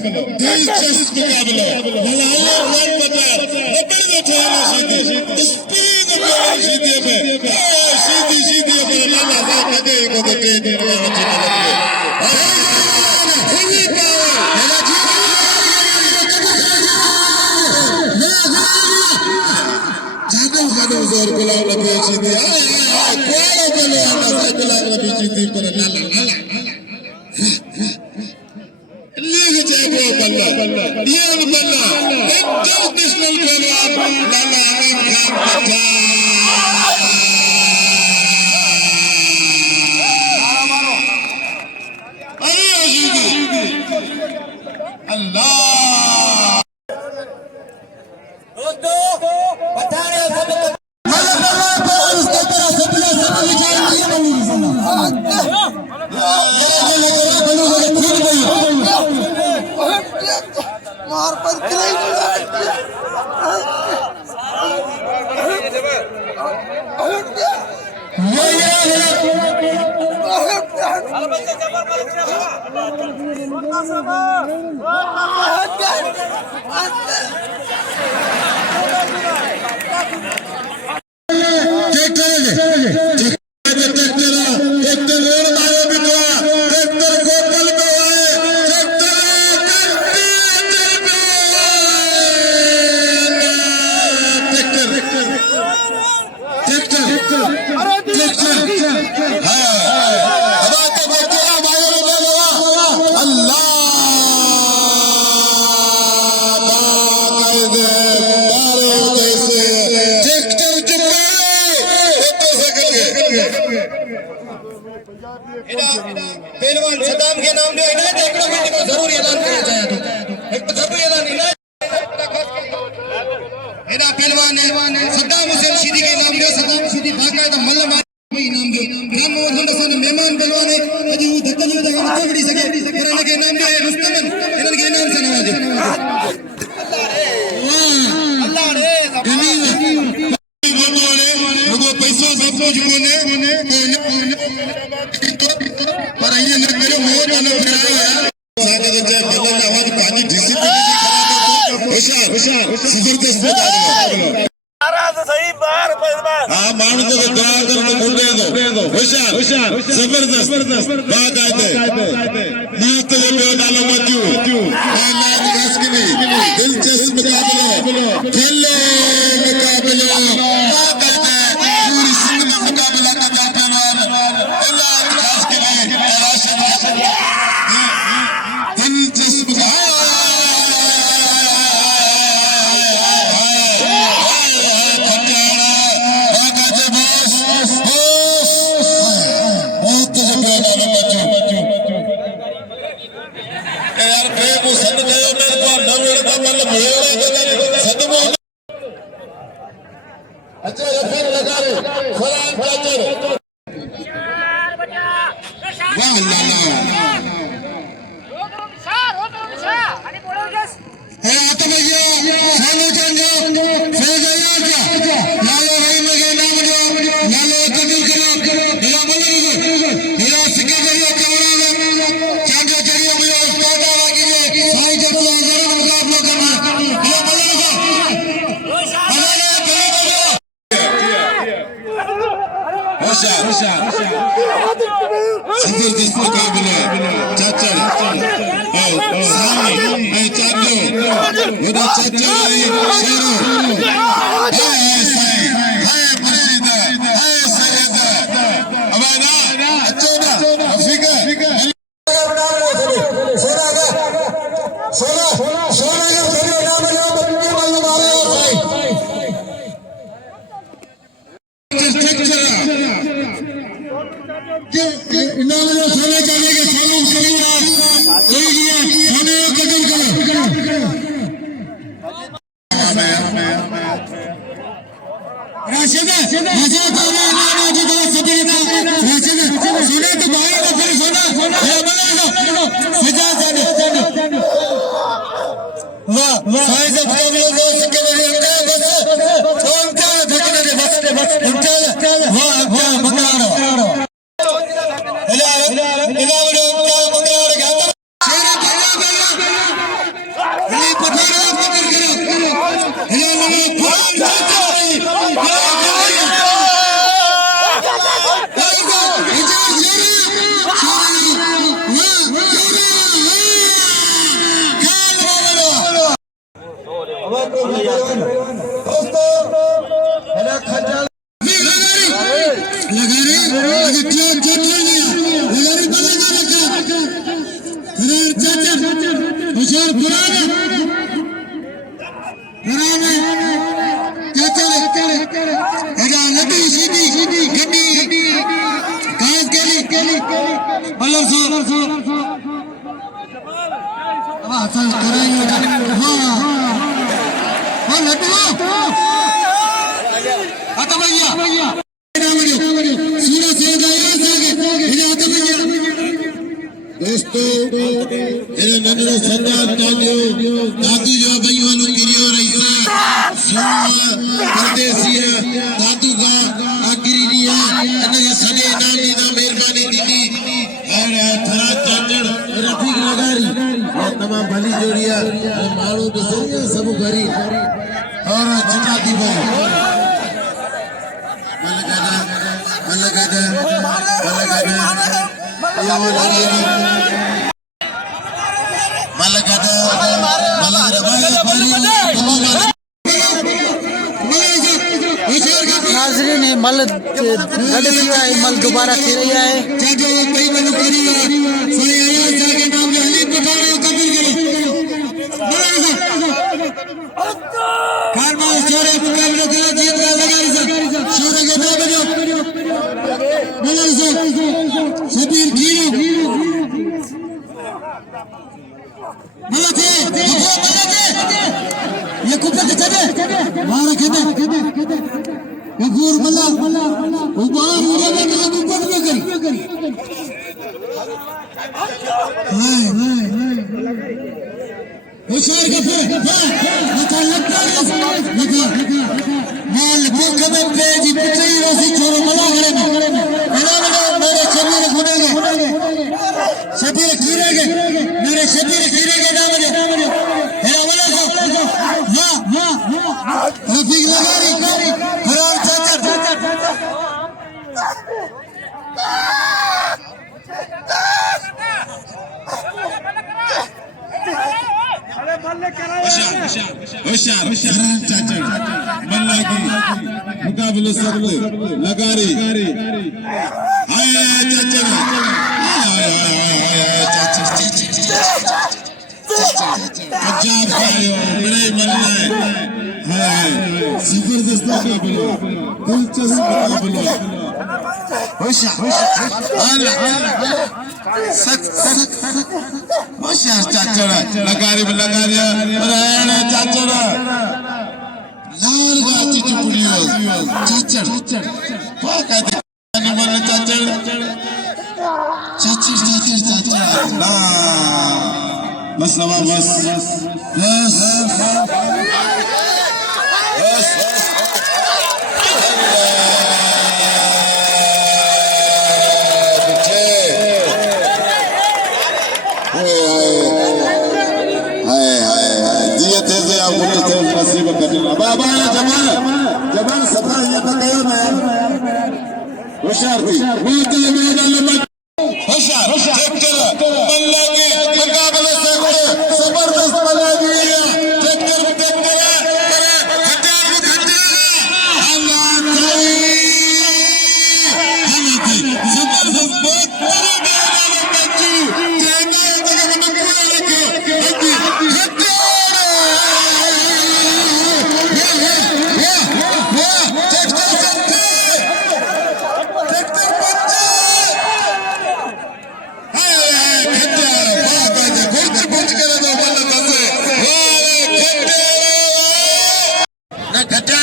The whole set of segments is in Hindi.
दिलचस्प मुकाबला पहलवान सदाम के नाम जो इनायत एकड़ो मिनट को जरूर ऐलान करना चाहे तो एक तो जरूर ऐलान इनायत एना पहलवान सदाम हुसैन सीधी के नाम जो सदाम सीधी बाकायदा मल्ल मारी इनाम जो राम मोहम्मद हसन मेहमान पहलवान है अजी वो धक्का जो जगह मत बड़ी सके करने के नाम जो है रुस्तमन इनन के नाम से नवाजो अल्लाह रे लोगों पैसों सब कुछ कोने पर ये न करो मोर न फिराया साके दे बदल आवाज पानी डिसिप्लिन होशियार जबरदस्त नाराज सही बार पहलवान हां मानु को दुआ कर तो मुंडे दो होशियार जबरदस्त बात आते नीत दे पे डालो मजू ना विकास की दिलचस्प मुकाबला खेले मुकाबला अच्छा रफीक लगा रे फलान चाचर वाह लाला आणि बोलवलंस हे आता भैया सांगू चांगो फेज आया क्या लालो भाई मगे नाम जो लालो कबूल करो दिला बोलो दिला सिक्का भैया कवरा चांगो चलिए भैया उस्ताद आगे साई जब मुकाबला करना दिला बोलो जबरदस्त मुकाबला चाचा सामने चाचो मेरा चाचा शेरो है मुर्शिदा है सैयदा अबाना अच्छो ना अफीका सोना इन्होंने सोने जाने के सालों करेगा सोने को कदम करो राशिदा मुझे कोने इन्होंने जो दो सदीना राशिदा सोने तो भाई ना फिर सोना ये बनेगा सजा जाने वाह साइज ऑफ प्रॉब्लम हो सके बने बस कौन क्या देखने दे बस उनका वाह वाह बंगारो इला दोस्तों नंढड़ो संदास दादू जो भईयो किरियो रही परदेसी दादू का आखिरी दिया इनके सने इनाम दी मेहरबानी दीदी और थरा चाचड़ रफीक लगारी तमाम भली जोड़िया मारू तो सही सब भरी और चिटा दी भाई मलगदा नाज़रीन मल गॾु थी विया मल दोबारा थी रही आहे मुकाबले सब लगारी जबरदस्त मुकाबला दिलचस्प मुकाबला होशियार चाचड़ लगारी चाचड़ लाल गाती की पुड़ियो चाचड़ बस जबान सफा ये बताया मैं होशियार हुई होशियार चेक कर बल्ला के मुकाबले से जबरदस्त बना दिया चेक कर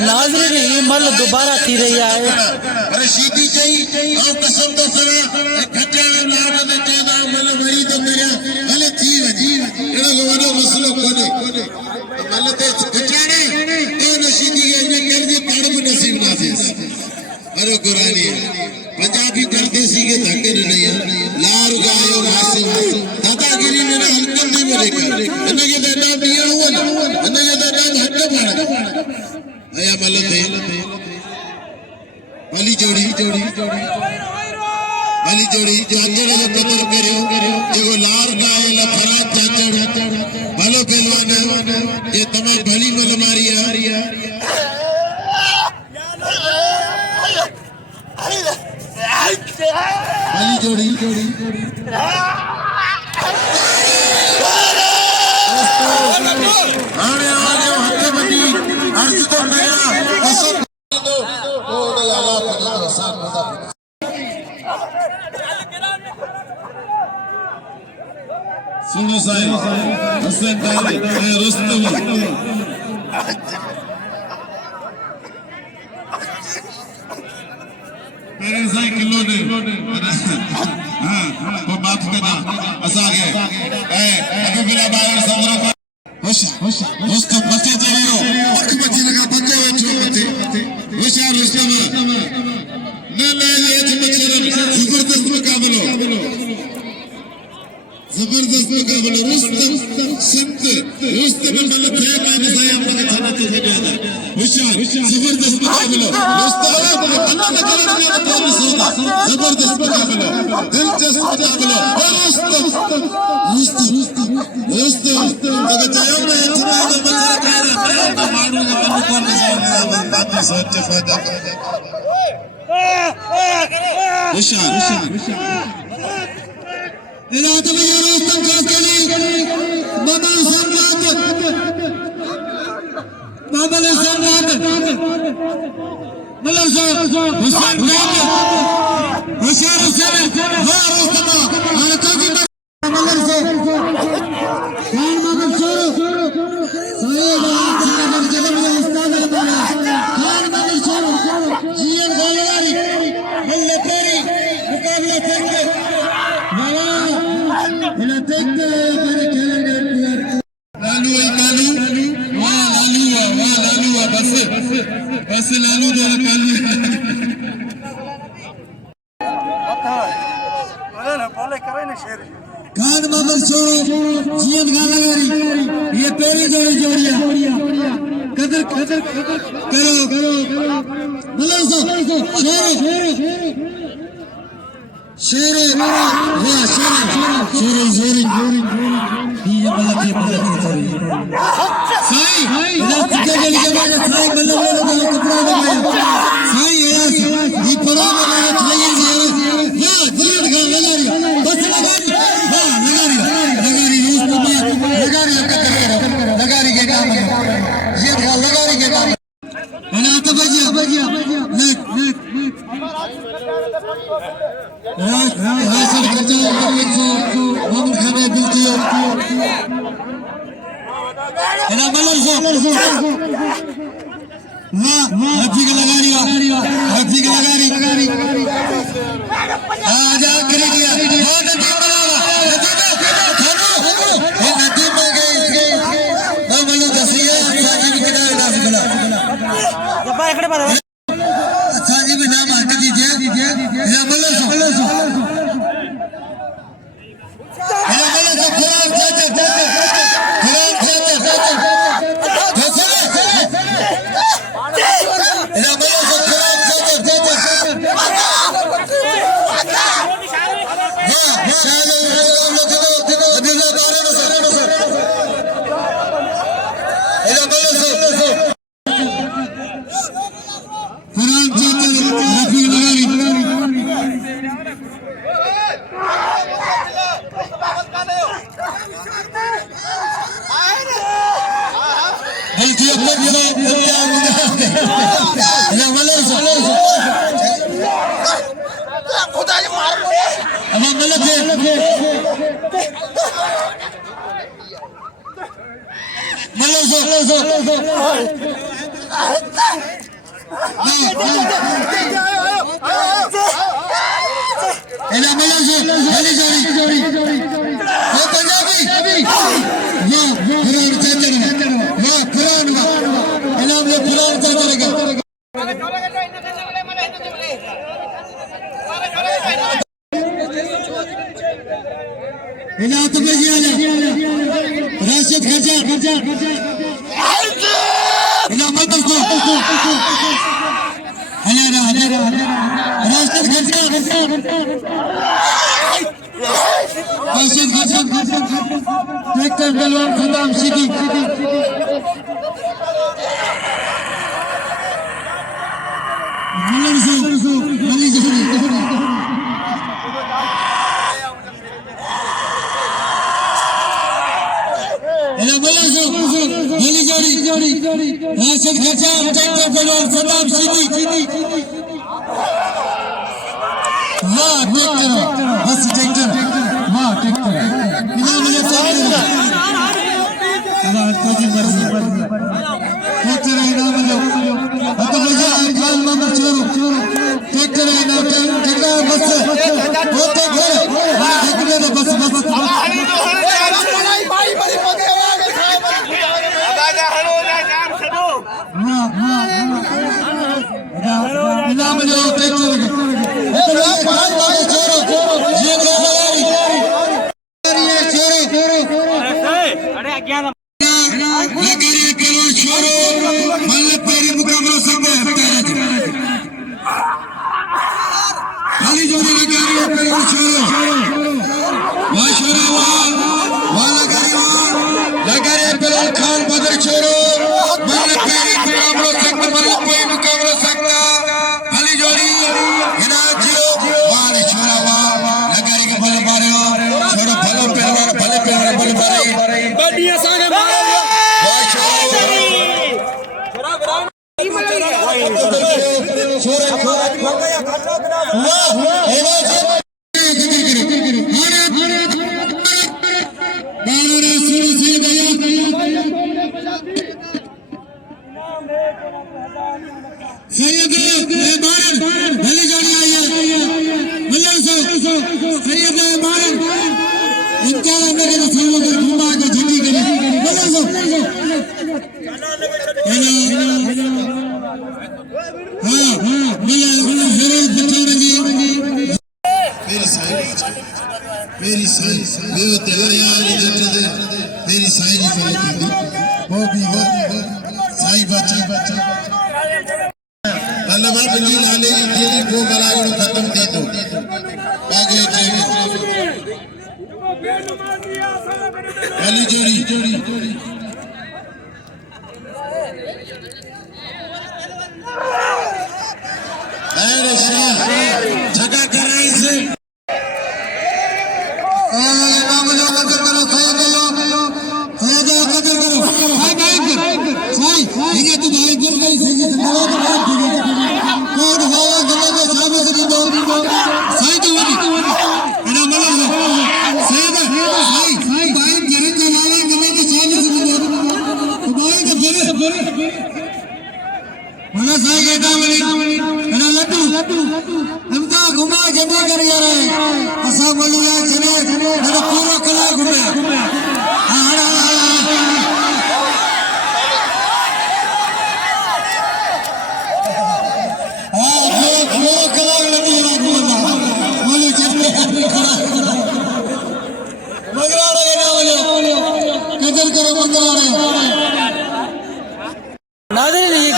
नाज़रीन मल दोबारा थी रही है रशीदी चई और कसम तो सरा खटियाण नाम ते चेदा मल वरी तो करया हले थी वजी एड़ो वडो मसलो कोने मल ते खटियाणे ए रशीदी के ने कर दी पाड़ में नसीब ना थे अरे कुरानी पंजाबी परदेसी के धक्के नहीं है लार गायो वासे दादागिरी में हल्कन दे में देखा इनके दादा दिया हुआ ना इनके दादा हट पड़ा आया मलते वाली जोड़ी चाचड़ जो कतल करियो जेको लार गाए ला फराज चाचड़ भलो पहलवान ये तमाम भली मल मारिया वाली जोड़ी आने आने हत्ते बनी अर्ज तो नया कसम दो ओ अल्लाह फजल रसान मदा सुनो साईं हसन ताले रुस्तम मेरे साईं किलो ने हां वो बात करना असा गए अभी बिना बावन संद्र रुस्तम बच्चे चाहिए अख बच्चे लगा बच्चे वेठो बच्चे होशियार रुस्तम न ये मच्छर जबरदस्त मुकाबलो रुस्तम संत रुस्तम मतलब थे मान से हम लोग थाना से भेजा था होशियार जबरदस्त मुकाबलो रुस्तम अन्ना न करे ना तो सोना जबरदस्त मुकाबलो दिलचस्प मुकाबलो रुस्तम अगर चाहे ना इतना तो बच्चा कह रहा तो मारू का मन कौन नहीं बात सोच फायदा होशियार इलाज में रुस्तम खास कली बाबा सम्राट मतलब हुसैन वाह रुस्तम और चौकी मतलब से खान मतलब छोड़ो सही बात है जब ये उस्ताद है बोला खान मतलब छोड़ो जीएन गोलवारी बल्ले पेरी मुकाबला करके इला देखते मेरे खेलेंगे लालू बस लालू दो कालू खान मामल छोड़ो जीएन गालागारी ये पहली जोड़िया कदर करो मतलब शेरे ये मतलब सही इधर कितने जल्दी जमाने सही मतलब कपड़ा लगाया सही ये पड़ा लगाया चाहिए वाह जीत गया लगारी बस लगारी वाह लगारी लगारी के काम है ये लगारी के काम है तो बजिया नेक हासिल करता है हम खाने दिलती है इना मलर से वाह हाथी का लगारी आजा कर दिया बहुत अच्छा बनावा ये नदी में गई वो मलर दसिया साजी में किनारे डाल बोला जब एकड़े बात साजी में नाम हट दीजिए इना मलर से राशिद खर्चा राष्ट्र ट्रैक्टर बलवान खदाम सिटी राशिद खर्चा ट्रैक्टर बलवान खदाम सिटी वाह ट्रैक्टर बस ट्रैक्टर वाह ट्रैक्टर बिना मुझे ट्रैक्टर तो जी मर्जी ट्रैक्टर है ना मुझे तो मुझे खान मामा छोड़ो ट्रैक्टर है ना ट्रैक्टर बस वो तो घर ट्रैक्टर है बस बस बिना मुझे ट्रैक्टर मेरी साई मेरे तेरे यार इधर मेरी साई नहीं चलती वो भी साई बच्चा अल्लाह बिल्ली लाले तेरी को गलागड़ खत्म दे दो आगे चले अली जोड़ी अरे शाह जगह कराई से घुमा जमा कर बोलिए पूरा कला घूमे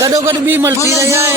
गडोगड भी मिलती रही है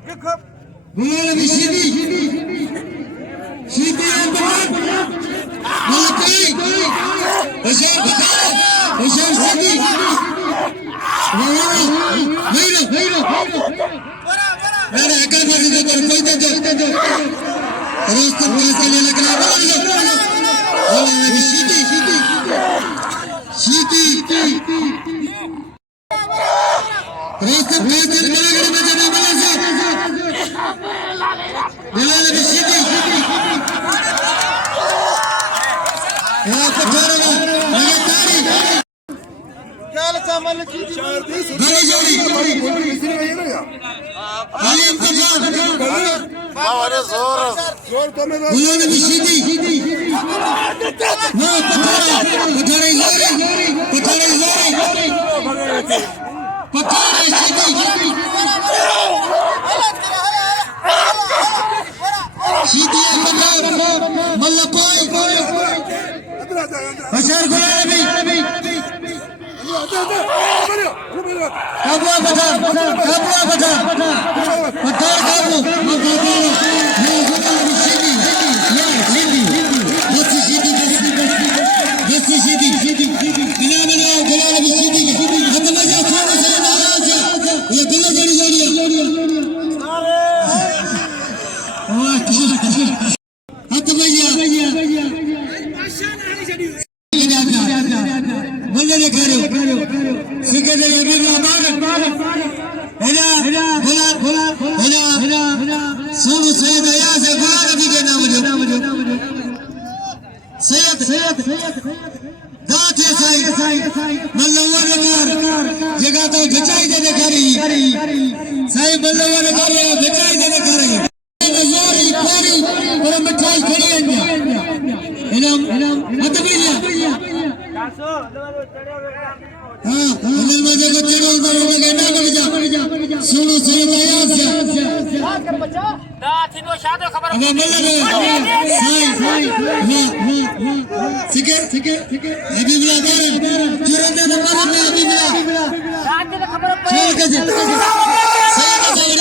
बोला भी सीधी सीधी अंदर बोला कोई हुसैन सीधी नहीं मैंने अकल बाजी दे पर कोई तो रोज तक पैसा ले लगना बोला भी सीधी रोज तक पैसा ले लगना बजा बिलाल भी सीधी गली जोड़ी उन्होंने भी सीधी सीधी मल्ला कोई बशर गुलाबी काबुआ बजा पठार काबू सीधी बिना गुलाबी सीधी हत मजा खाने से नाराज ये दिल जड़ी हत मजा मजे करो सिंगे दे बिरला बाग हेला सोनू सैयद आया से गुलाबी के नाम सैयद दाते साईं मल्लवा नगर जगह तो बचाई देने करी साईं मल्लवा नगर बचाई देने करी नजारी पानी पर मिठाई खड़ी है इनाम हत भैया हां अंदर मजे को चढ़ो उधर हो गया ना बजा सुनो सही आया से दा थीनो शादो खबर अब मल्लवा साईं ठीक है हबीबुल्लाह बारन चुरंदे नंबर में हबीबुल्लाह रात की खबर छोड़ के सही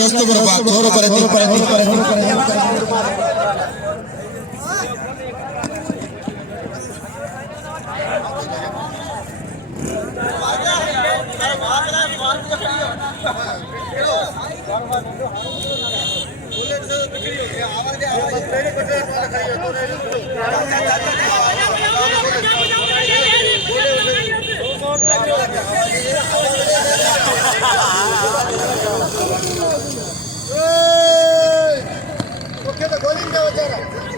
रास्ते पर बात छोड़ो पर गोली का बचा